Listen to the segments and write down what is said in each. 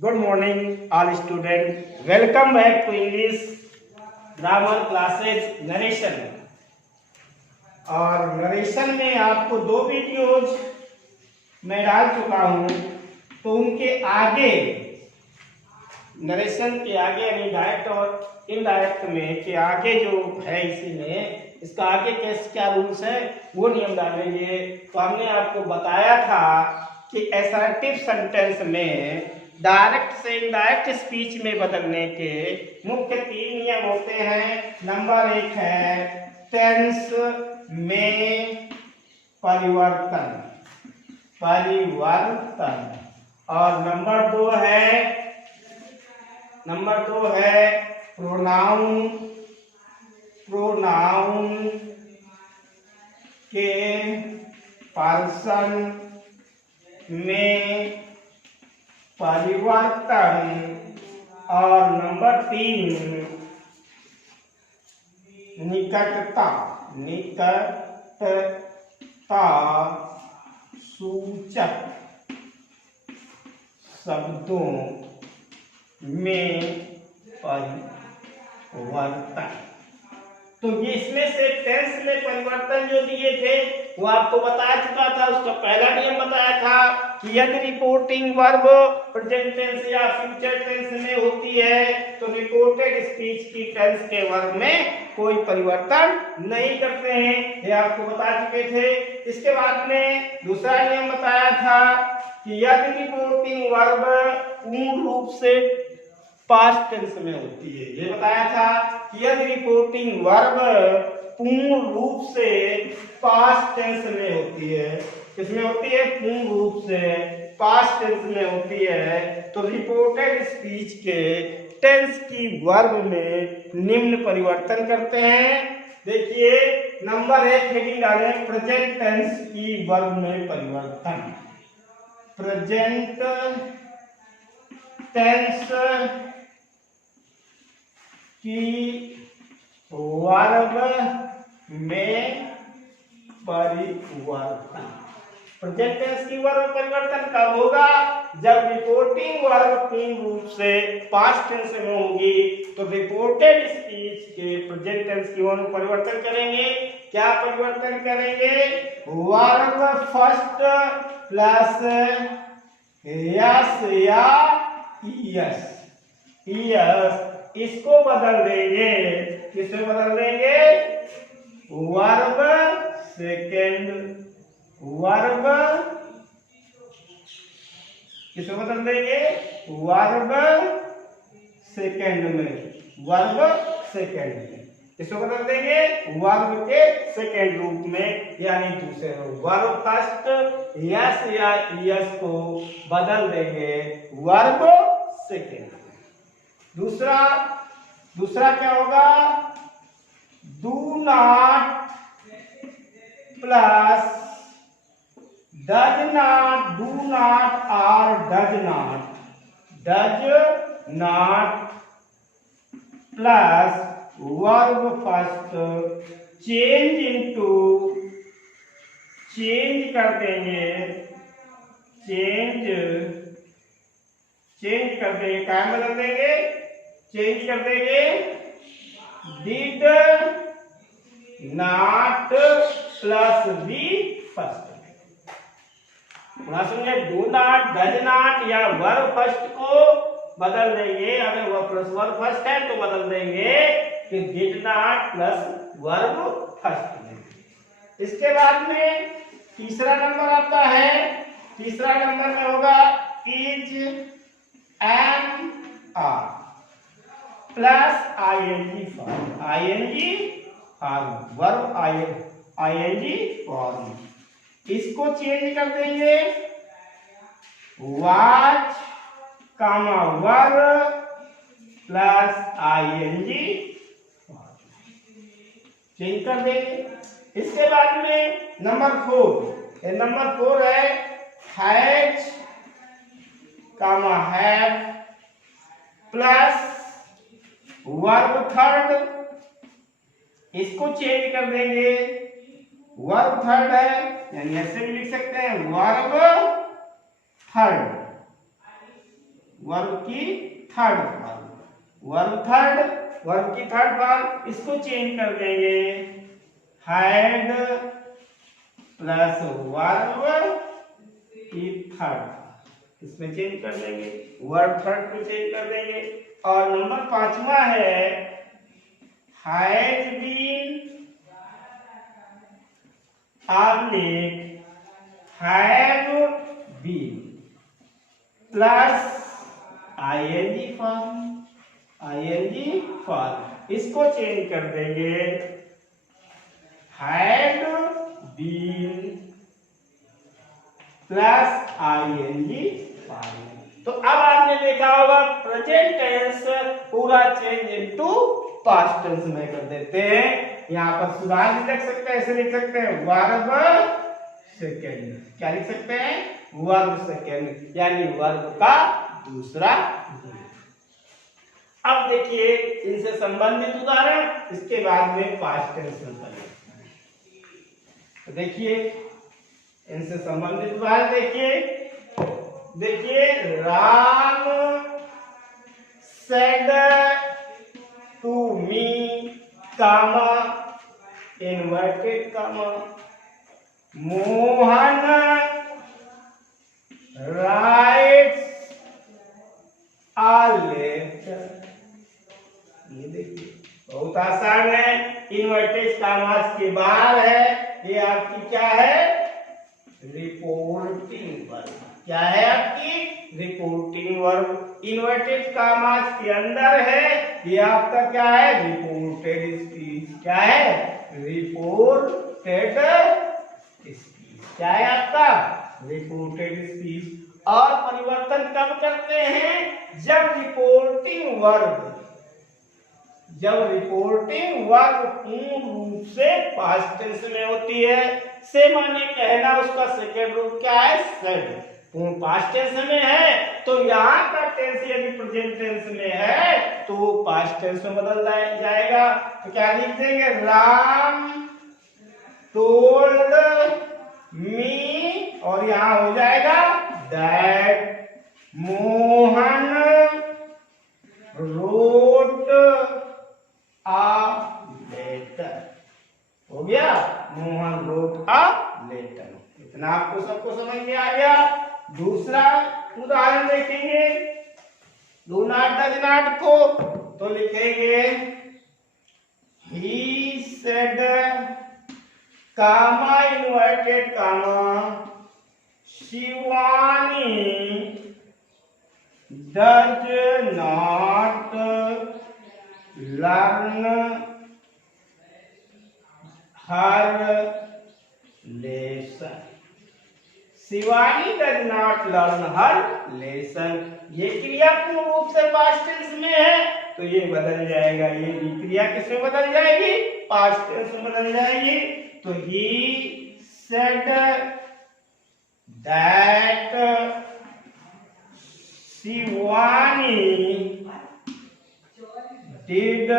Good morning, all students. Welcome back to English grammar classes narration. और narration में आपको दो वीडियोज मैं डाल चुका हूँ, तो उनके आगे नरेशन के आगे यानी डायरेक्ट और इनडायरेक्ट में के आगे जो है इसी में इसका आगे कैसे क्या रूल्स है वो नियम डालेंगे। तो हमने आपको बताया था कि असर्टिव सेंटेंस में डायरेक्ट से इनडायरेक्ट स्पीच में बदलने के मुख्य तीन नियम होते हैं। नंबर एक है टेंस में परिवर्तन और नंबर दो है प्रोनाउन के पर्सन में परिवर्तन और नंबर 3 निकटता सूचक शब्दों में परिवर्तन। तो ये इसमें से टेंस में परिवर्तन जो दिए थे वो आपको बता चुका था। उसका पहला नियम बताया था कि यदि रिपोर्टिंग वर्ब प्रेजेंट टेंस या फ्यूचर टेंस में होती है तो रिपोर्टेड स्पीच की टेंस के वर्ब में कोई परिवर्तन नहीं करते हैं, ये आपको बता चुके थे। इसके बाद में दूसरा नियम बताया था कि यदि रिपोर्टिंग वर्ब पूर्ण रूप से पास्ट टेंस में होती है, ये बताया था कि यदि रिपोर्टिंग वर्ब पूर्ण रूप से पास्ट टेंस में होती है, किसमें होती है? पूर्ण रूप से पास्ट टेंस में होती है, तो रिपोर्टेड स्पीच के टेंस की वर्ब में निम्न परिवर्तन करते हैं। देखिए नंबर 1 हेडिंग डालें, प्रेजेंट टेंस की वर्ब में परिवर्तन। प्रेजेंट टेंस की वर्ब में परिवर्तन। प्रेजेंट टेंस की वर्ब परिवर्तन कब होगा? जब रिपोर्टिंग वर्ब पूर्ण रूप से पास्ट टेंस में होगी, तो रिपोर्टेड स्पीच के प्रेजेंट टेंस की वर्ब परिवर्तन करेंगे। क्या परिवर्तन करेंगे? वर्ब फर्स्ट प्लस यस या यस इसको बदल देंगे। किसमें बदल देंगे? Verb second. वर्ब किसमें बदल देंगे? वर्ब सेकेंड में। वर्ब सेकेंड में किसको बदल देंगे? वर्ब के सेकेंड रूप में, यानी दूसरे रूप। वर्ब फर्स्ट यस या यस को बदल देंगे वर्ब सेकेंड। दूसरा क्या होगा? Do not plus does not. Do not और does not plus verb first change कर देंगे। क्या बदल देंगे? चेंज कर देंगे did not plus V first. समझे? डू नॉट, डज नॉट या वर्ब फर्स्ट को बदल देंगे। अगर वर्ब फर्स्ट है तो बदल देंगे कि did not plus verb first. इसके बाद में तीसरा नंबर आता है। तीसरा नंबर में होगा is am are plus ING form. Verb ING form, इसको चेंज कर देंगे was comma verb plus ING change कर देंगे। इसके बाद में नंबर 4 है has comma have plus verb third, इसको चेंज कर देंगे। वर्ब थर्ड है, यानी ऐसे भी लिख सकते हैं वर्ब थर्ड। वर्ब की थर्ड फॉर्म, वर्ब की थर्ड फॉर्म, इसको चेंज कर देंगे हैड प्लस वर्ब की थर्ड, इसमें चेंज कर देंगे, वर्ब थर्ड को चेंज कर देंगे। और नंबर 5वां है has been oblique have been plus ING form, इसको चेंज कर देंगे had been plus ING form. तो अब आपने देखा होगा प्रेजेंट टेंस पूरा चेंज इनटू पास्ट टेंस में कर देते हैं। यहाँ पर सुधार भी लिख सकते हैं, ऐसे लिख सकते हैं वर्ब सेकेंड, क्या लिख सकते हैं वर्ब सेकेंड, यानी वर्ब का दूसरा रूप। अब देखिए इनसे संबंधित उदाहरण, इसके बाद में पास्ट टेंस में पढ़ेंगे। तो देखिए इनसे संबंधित उदाहरण देखिए Ram said to me, comma inverted comma, Mohan writes a letter। ये देखिए बहुत आसान है, इन्वर्टेड कॉमास के बाद है, ये आपकी क्या है रिपोर्टिंग वर्ब, क्या है आपकी रिपोर्टिंग वर्ब। इन्वर्टेड कॉमास के अंदर है, ये आपका क्या है रिपोर्टेड स्पीच, क्या है रिपोर्टेड स्पीच, क्या है आपका रिपोर्टेड स्पीच। और परिवर्तन कब करते हैं जब रिपोर्टिंग वर्ब पूर्ण रूप से पास्ट टेंस में होती है। से माने कहना, उसका सेकंड रूप क्या है सेड, पूर्ण पास्ट टेंस में है, तो यहाँ का टेंस यदि प्रेजेंट टेंस में है तो पास्ट टेंस में बदल जाएगा। तो क्या लिख देंगे राम टोल्ड मी, और यहाँ हो जाएगा that Mohan wrote a letter, हो गया मोहन रोट आ लेटर। इतना आपको सबको समझ में आ गया। दूसरा उदाहरण देखेंगे डू नॉट डज नॉट को, तो लिखेंगे he said comma inverted comma Shivani does not learn her lesson, Shivani does not learn her lesson. ये क्रिया पूर्ण रूप से पास्ट टेंस में है तो ये बदल जाएगा, ये क्रिया किसमें बदल जाएगी पास्ट टेंस में बदल जाएगी। तो he said that Shivani did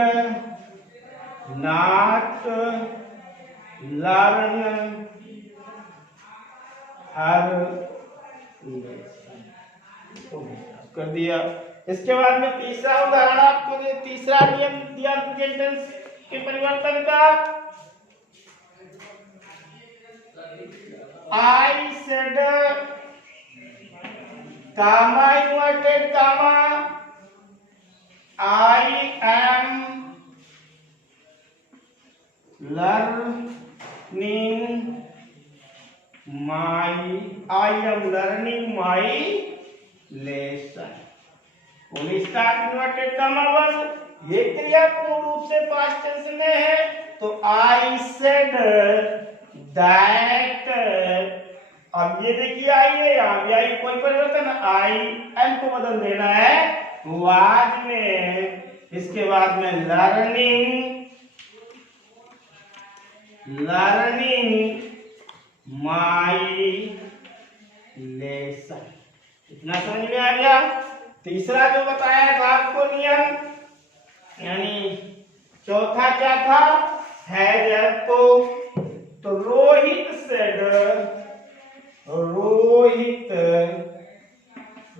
not learn हर कर दिया। इसके बाद में तीसरा उदाहरण आपको तीसरा नियम दिया प्रेजेंट टेंस के परिवर्तन का। I said comma inverted comma I am learning my lesson. Inverted comma verb ये क्रिया पूर्ण रूप से पास्ट टेंस में है तो आई सेड दैट। अब ये देखिए आई है, यहाँ भी आई, कोई परिवर्तन, आई एम को बदल देना है तो आज में इसके बाद में लर्निंग माई लेसन। इतना समझ में आ गया। तीसरा जो बताया था आपको नियम, यानी चौथा क्या था हैज को, तो Rohit said, Rohit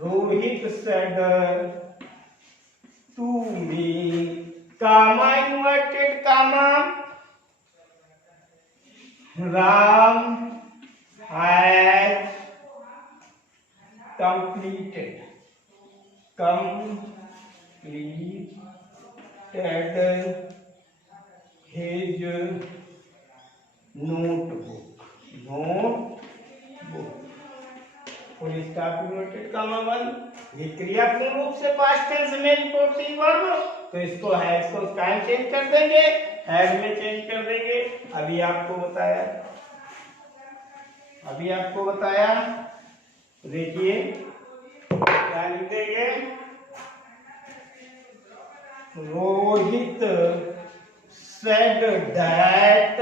Rohit said to me, comma inverted comma, Ram has completed his notebook full stop inverted comma 1। ये क्रिया पूर्ण रूप से पास्ट टेंस में रिपोर्टिंग वर्ब, तो इसको हैज को टाइम चेंज कर देंगे, हैज में चेंज कर देंगे। अभी आपको बताया देखिए क्या लिख देंगे। Rohit said that,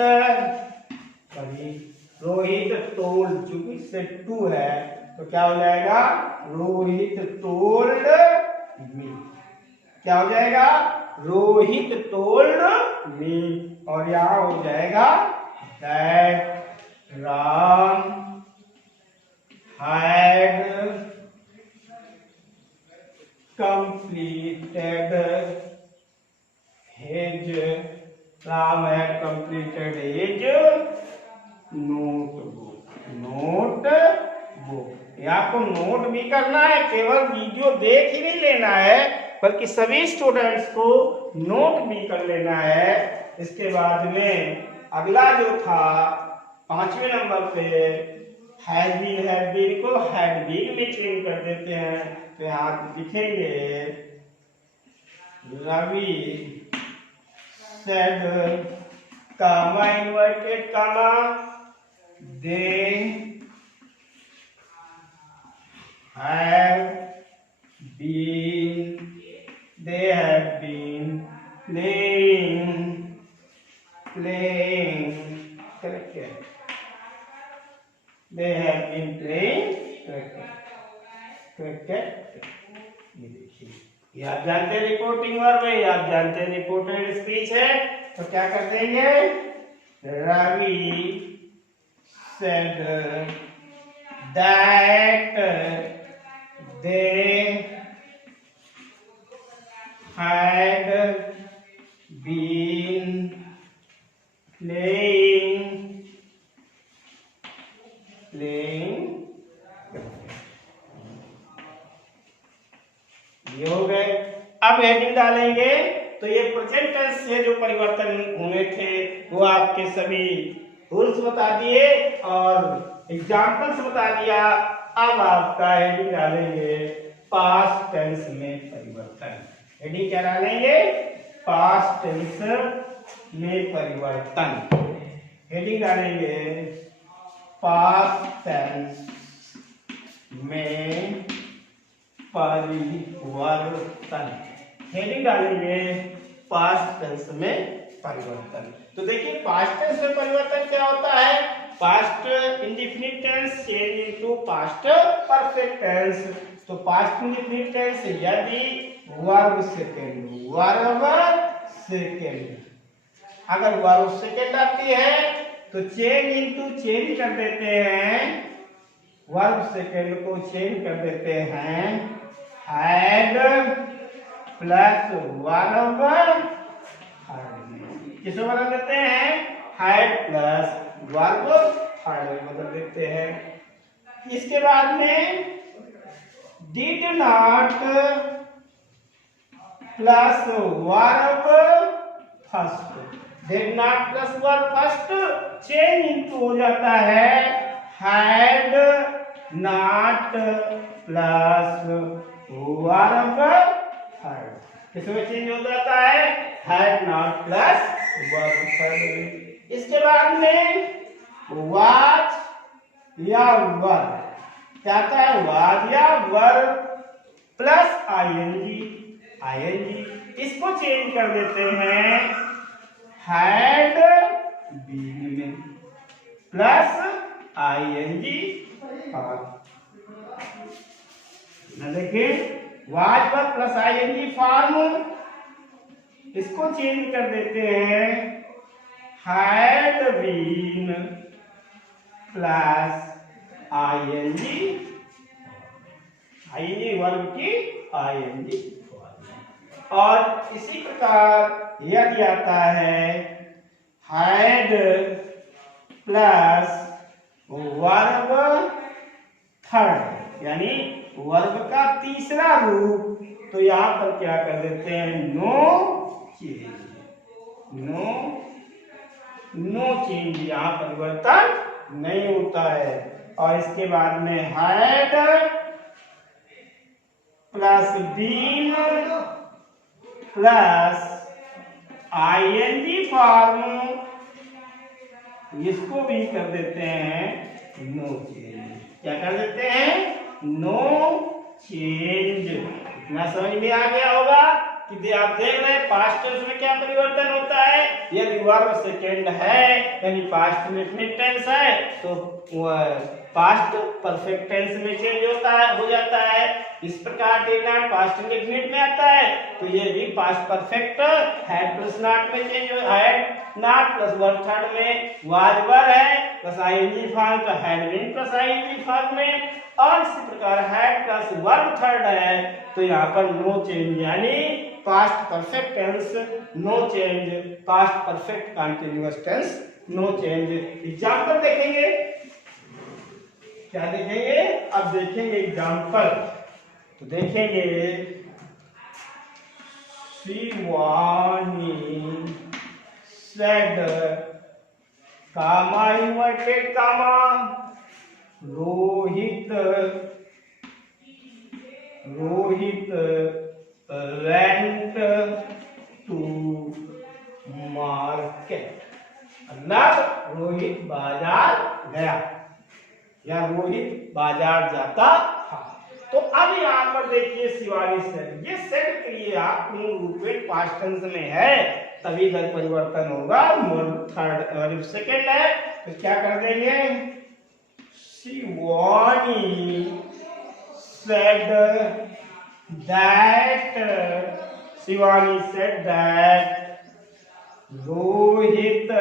Rohit told, चूंकि से टू है तो क्या हो जाएगा, रोहित टोल्ड मी। क्या हो जाएगा, रोहित टोल्ड मी, और यहां हो जाएगा that Ram had completed his notebook. ये आपको नोट भी करना है, केवल वीडियो देख ही नहीं लेना है, बल्कि सभी स्टूडेंट्स को नोट भी कर लेना है। इसके बाद में अगला जो था 5वें नंबर पे हैज बीन को हैड बीन में चेंज कर देते हैं। तो यहाँ लिखेंगे Ravi said comma inverted comma they have been playing correct है, they have been playing cricket। ये देखिए, ये आप जानते हैं रिपोर्टिंग वर्ब है, आप जानते हैं रिपोर्टेड स्पीच है। तो क्या कर देंगे, Ravi said that they had been playing ये हो गए। अब हेडिंग डालेंगे, तो ये प्रेजेंट टेंस से जो परिवर्तन हुए थे वो आपके सभी रूल्स बता दिए और एग्जाम्पल्स बता दिया। अब आपका हेडिंग डालेंगे पास्ट टेंस में परिवर्तन। हेडिंग क्या डालेंगे, पास्ट टेंस में परिवर्तन। हेडिंग डालेंगे पास्ट टेंस में परिवर्तन। हेडिंग डालेंगे पास्ट टेंस में परिवर्तन। तो देखिए पास्ट टेंस में परिवर्तन क्या होता है, past indefinite tense change into past perfect tense. तो पास्ट इंडेफिनिट टेंस यदि वर्ब सेकेंड अगर वर्ब सेकेंड आती है तो चेंज इनटू चेंज कर देते हैं, वर्ब सेकेंड को चेंज कर देते हैं हैड प्लस वर्ब हर्ड। किसको बदल देते हैं, हैड प्लस वर्ब हर्ड में बदल देते हैं। इसके बाद में did not plus verb first, did not plus verb first change into हो जाता है had not plus verb third. किसमें चेंज हो जाता है, had not plus verb third. इसके बाद में वाज या वर क्या आता है, वाज या वर प्लस आईएनजी, इसको चेंज कर देते हैं हैड बीन में प्लस आईएनजी। देखिए वाज पर प्लस आईएनजी फॉर्म, इसको चेंज कर देते हैं had been plus ING ING verb की आईएनजी फॉर्म। और इसी प्रकार यदि आता है हैड प्लस वर्ब थर्ड, यानी वर्ब का तीसरा रूप, तो यहां पर क्या कर देते हैं, नो चेंज। नो चेंज, यहां परिवर्तन नहीं होता है। और इसके बाद में had plus been plus ING form, इसको भी कर देते हैं नो चेंज। क्या कर देते हैं, नो चेंज। इतना समझ में आ गया होगा कि आप देख रहे हैं पास्ट टेंस में क्या परिवर्तन होता है। यदि वर्ब सेकंड है यानी पास्ट इंडेफिनिट टेंस है तो पास्ट परफेक्ट टेंस में चेंज होता है, हो जाता है। इस प्रकार डिड नॉट पास्ट इंडेफिनिट में आता है तो ये भी past perfect had plus not में चेंज हो, had not plus verb third में वाज वर है प्लस आईएनजी फॉर्म तो had been plus ING form में। और इसी प्रकार हैड प्लस वर्ब थर्ड है तो यहाँ पर नो चेंज, यानी past perfect tense no change, past perfect continuous tense no change. Example देखेंगे, क्या देखेंगे, अब देखेंगे एग्जांपल। तो देखेंगे Shivani said comma inverted comma Rohit went to market, मतलब रोहित बाजार गया या रोहित बाजार जाता था। तो अब यहाँ पर देखिए शिवानी सेड, ये सेड के लिए आप मूल रूप में पास्ट टेंस में है तभी इधर परिवर्तन होगा, थर्ड सेकंड है तो क्या कर देंगे, Shivani said that, Shivani said that Rohit,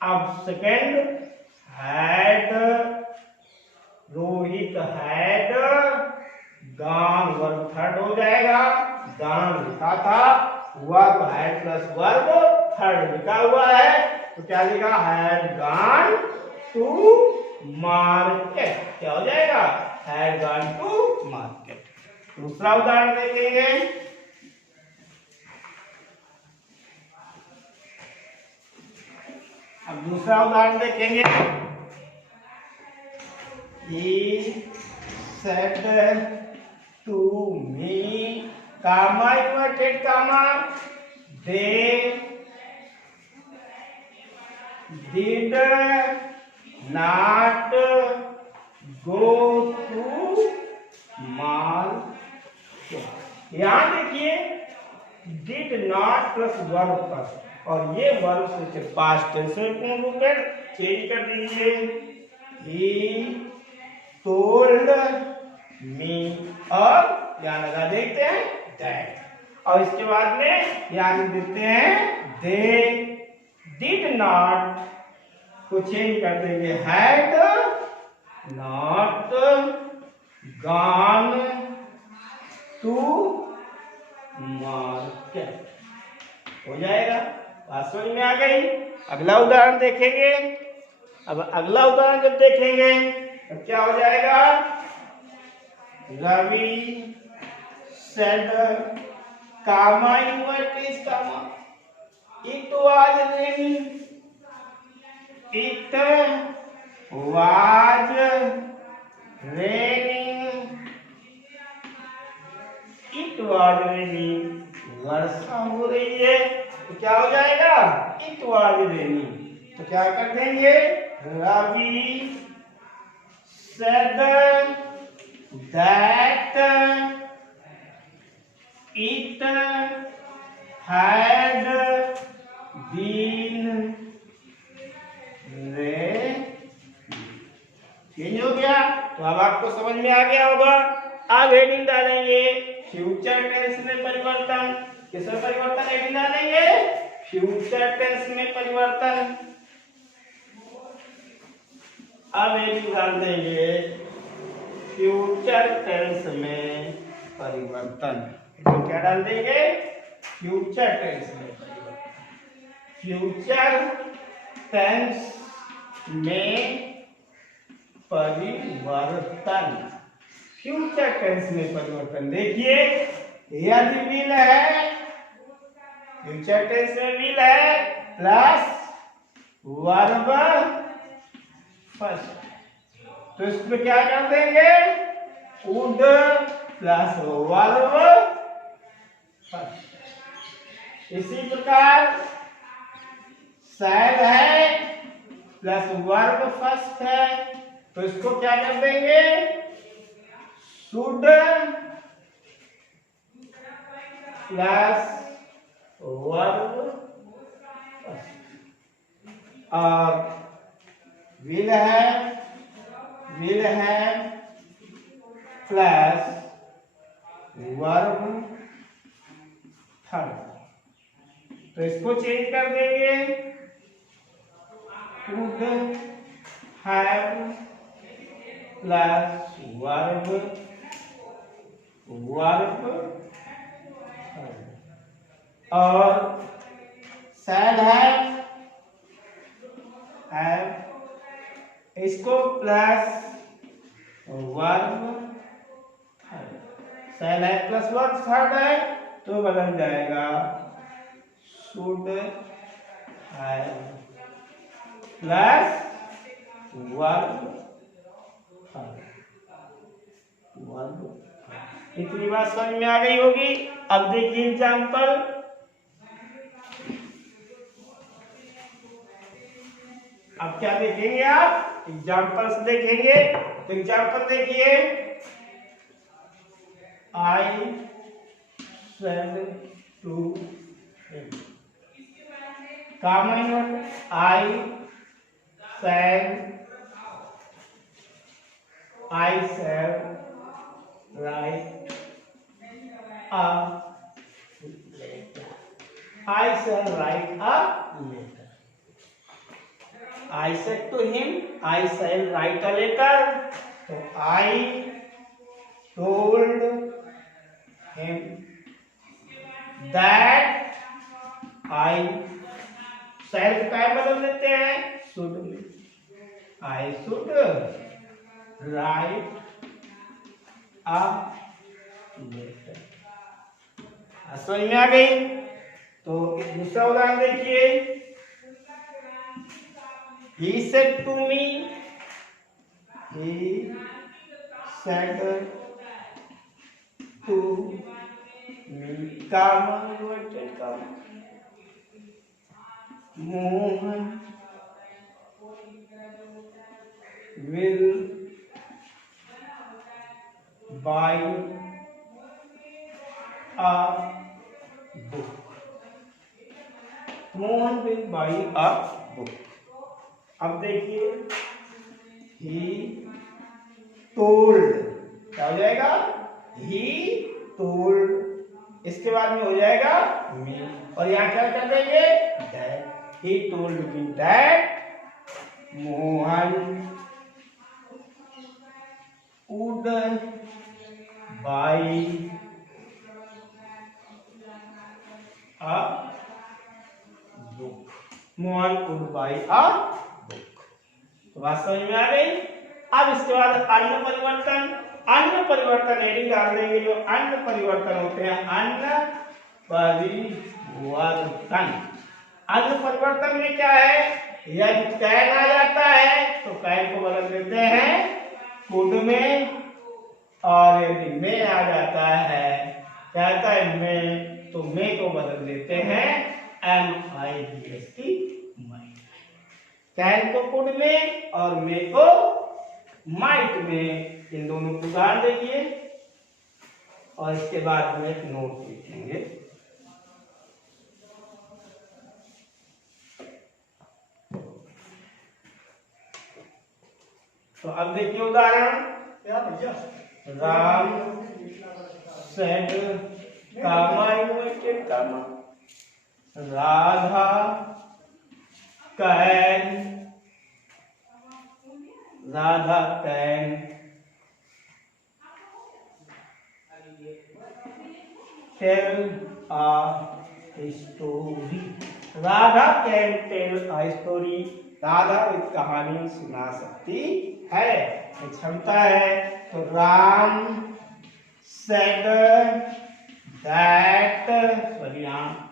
अब second had, Rohit had gone, verb third हो जाएगा, gone लिखा था, verb had plus verb third लिखा हुआ है तो क्या लिखा, had gone to market, क्या हो जाएगा, had gone to market। दूसरा उदाहरण देखेंगे, अब दूसरा उदाहरण देखेंगे, he said to me, comma inverted comma, they did not go to market। यहाँ देखिए did not प्लस वर्ब पर, और ये वर्ब से पास्ट टेंस में पूर्ण रूप में चेंज कर दीजिए, he told me, और यहाँ लगा देखते हैं that, और इसके बाद में यहाँ लिख देते हैं they did not को चेंज कर देंगे had not gone to market, हो जाएगा। बात समझ में आ गई। अगला उदाहरण देखेंगे, अब अगला उदाहरण जब देखेंगे तो क्या हो जाएगा, Ravi said comma inverted comma, it was raining, it was raining, it was raining, वर्षा हो रही है तो क्या हो जाएगा, it was raining, तो क्या कर देंगे, Ravi said that it had been raining, change हो गया। तो अब आपको समझ में आ गया होगा। अब हेडिंग डालेंगे फ्यूचर टेंस में परिवर्तन, किसमें परिवर्तन हेडिंग डालेंगे, फ्यूचर टेंस में परिवर्तन। अब हेडिंग डाल देंगे फ्यूचर टेंस में परिवर्तन। तो क्या डाल देंगे? फ्यूचर टेंस में परिवर्तन। फ्यूचर टेंस में परिवर्तन। फ्यूचर टेंस में परिवर्तन। देखिए यदि विल है, फ्यूचर टेंस में विल है प्लस वर्ब फर्स्ट, तो इसमें क्या कर देंगे? Would plus verb first. इसी प्रकार शैल है प्लस वर्ब फर्स्ट है, तो इसको क्या कर देंगे? Should plus verb first. और विल है प्लस वर्ब थर्ड, तो इसको चेंज कर देंगे। would have प्लस वर्ब और शैल है इसको प्लस वर्ब थर्ड। शैल है प्लस वर्ब थर्ड है, तो बदल जाएगा should have plus verb third. इतनी बात समझ में आ गई होगी। अब देखिए एग्जाम्पल। अब क्या देखेंगे? आप एग्जाम्पल्स देखेंगे। तो एग्जाम्पल देखिए, I said to him. Common word I shall write a letter. I shall write a letter. I said to him, I shall write a letter. So I told him that I shall क्या बदल देते हैं? should में। I should write a letter। समझ में आ गई? तो दूसरा उदाहरण देखिए, he said to me, he said to me, comma inverted comma, Mohan will buy a book। Mohan will buy a book। अब देखिए, he told, क्या हो जाएगा? he told, इसके बाद में हो जाएगा me, और यहाँ क्या कर देंगे? that। he told me that Mohan would buy a book। Mohan would buy a book। तो बात समझ में आ गई। अब इसके बाद अन्य परिवर्तन। अन्य परिवर्तन हेडिंग डाल देंगे। जो अन्य परिवर्तन होते हैं, अन्य परिवर्तन। अन्य परिवर्तन में क्या है? यदि कैन आ जाता है तो कैन को बदल देते हैं कुड में, और यदि में आ जाता है, क्या आता है? में, तो में को बदल देते हैं MIGHT माइट। कैन को कुड में और में को माइट में। इन दोनों को उदाहरण देखिए और इसके बाद में एक नोट लिखेंगे। तो अब देखिए उदाहरण, Ram said comma inverted comma, Radha can tell a story. Radha can tell a story. Radha एक कहानी सुना सकती है, क्षमता है। तो राम सेड दैट,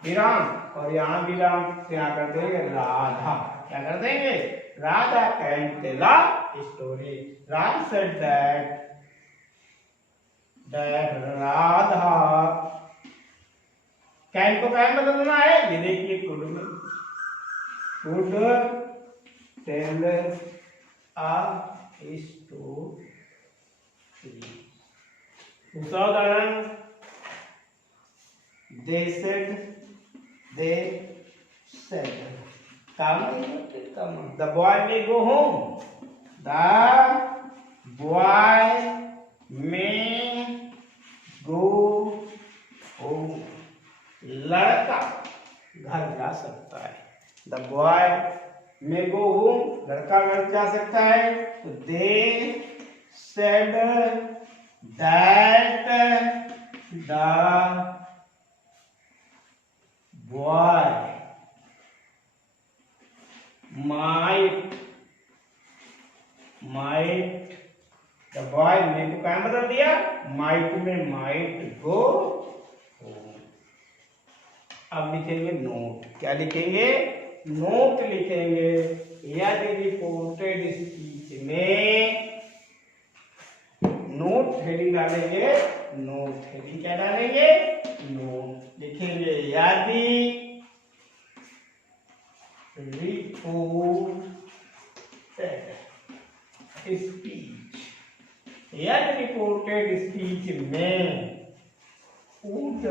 विराम और यहाँ विराम क्या कर देंगे, राधा क्या कर देंगे, Radha can tell a story. Ram said that Radha, can को कैन बदलना है, ये देखिए कुड में, कुड टेल अ स्टोरी। दूसरा उदाहरण, they said, come, the boy may go home, the boy may go home, लड़का घर जा सकता है। The boy may go home, लड़का घर जा सकता है। तो they said that the boy might, the boy में को क्या बदल दिया, might में might go home। अब लिखेंगे नोट, क्या लिखेंगे, नोट लिखेंगे। यदि रिपोर्टेड स्पीच में नोट हेडिंग डालेंगे, नोट हेडिंग क्या डालेंगे, नोट लिखेंगे। यदि रिपोर्टेड स्पीच, यदि रिपोर्टेड स्पीच में would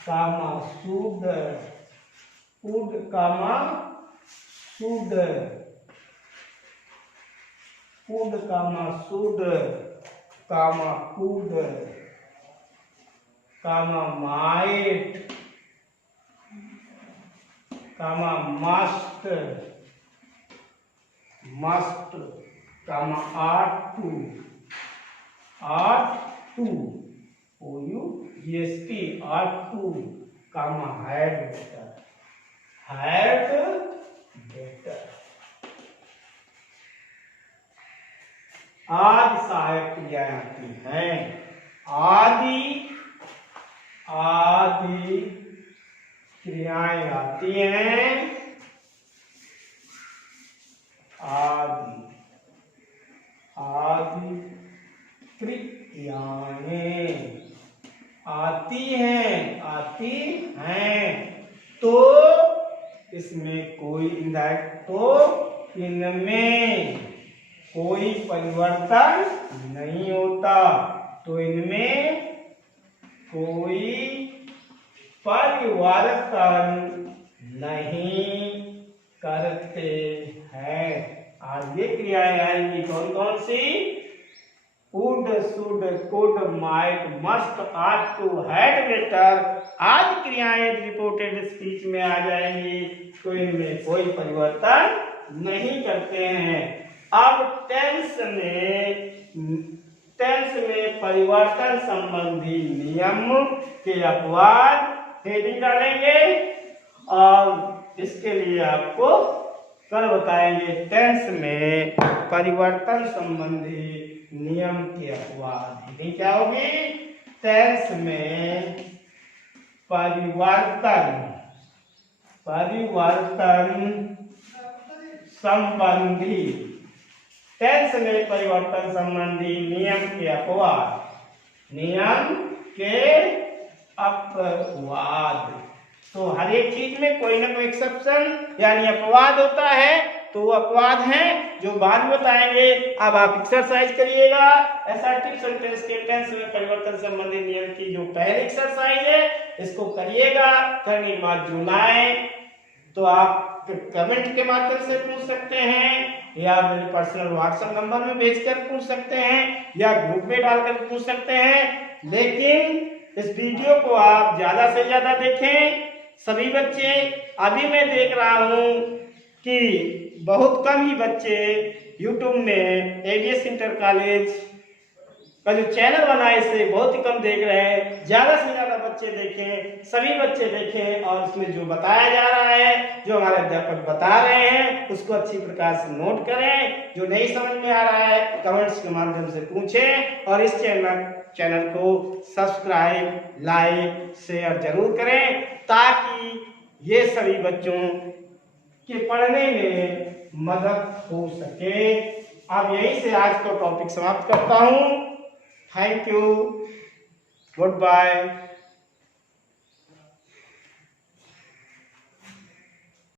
comma should, would comma should, would comma should comma could comma might comma must, must comma ought to, ought to, OUGHT, ought to comma had better, had better। आदि सहायक क्रियाएं आती हैं, आदि आदि क्रियाएं आती हैं, आदि आदि क्रियाएं आती हैं, आती हैं। तो इसमें कोई इनडायरेक्ट, तो इनमें कोई परिवर्तन नहीं होता, तो इनमें कोई परिवर्तन नहीं करते हैं। आज ये क्रियाएं आएंगी कौन कौन सी, would, should, could, might, must, ought to, had better। आज क्रियाएं रिपोर्टेड स्पीच में आ जाएंगी, तो इनमें कोई परिवर्तन नहीं करते हैं। अब टेंस में परिवर्तन संबंधी नियम के अपवाद हेडिंग डालेंगे और इसके लिए आपको कल बताएंगे। टेंस में परिवर्तन संबंधी नियम के अपवाद हेडिंग क्या होगी, टेंस में परिवर्तन संबंधी, टेंस में परिवर्तन संबंधी नियम के अपवाद, नियम के अपवाद। तो हर एक चीज में कोई ना कोई एक्सेप्शन यानी अपवाद होता है, तो वो अपवाद हैं जो बाद में बताएंगे। अब आप एक्सरसाइज करिएगा, असर्टिव सेंटेंस के टेंस में परिवर्तन संबंधी नियम की जो पहली एक्सरसाइज है इसको करिएगा। करने के बाद जो लाए तो आप कमेंट के माध्यम से पूछ सकते हैं, या मेरे पर्सनल व्हाट्सएप नंबर में भेजकर पूछ सकते हैं, या ग्रुप में डालकर पूछ सकते हैं। लेकिन इस वीडियो को आप ज्यादा से ज्यादा देखें सभी बच्चे। अभी मैं देख रहा हूं कि बहुत कम ही बच्चे YouTube में ABS इंटर कॉलेज का जो चैनल बना है इसे बहुत ही कम देख रहे हैं, ज़्यादा से ज़्यादा बच्चे देखें, सभी बच्चे देखें और उसमें जो बताया जा रहा है, जो हमारे अध्यापक बता रहे हैं उसको अच्छी प्रकार से नोट करें। जो नहीं समझ में आ रहा है कमेंट्स के माध्यम से पूछें और इस चैनल को सब्सक्राइब, लाइक, शेयर जरूर करें ताकि ये सभी बच्चों के पढ़ने में मदद हो सके। अब यहीं से आज का टॉपिक समाप्त करता हूँ। Thank you, good bye.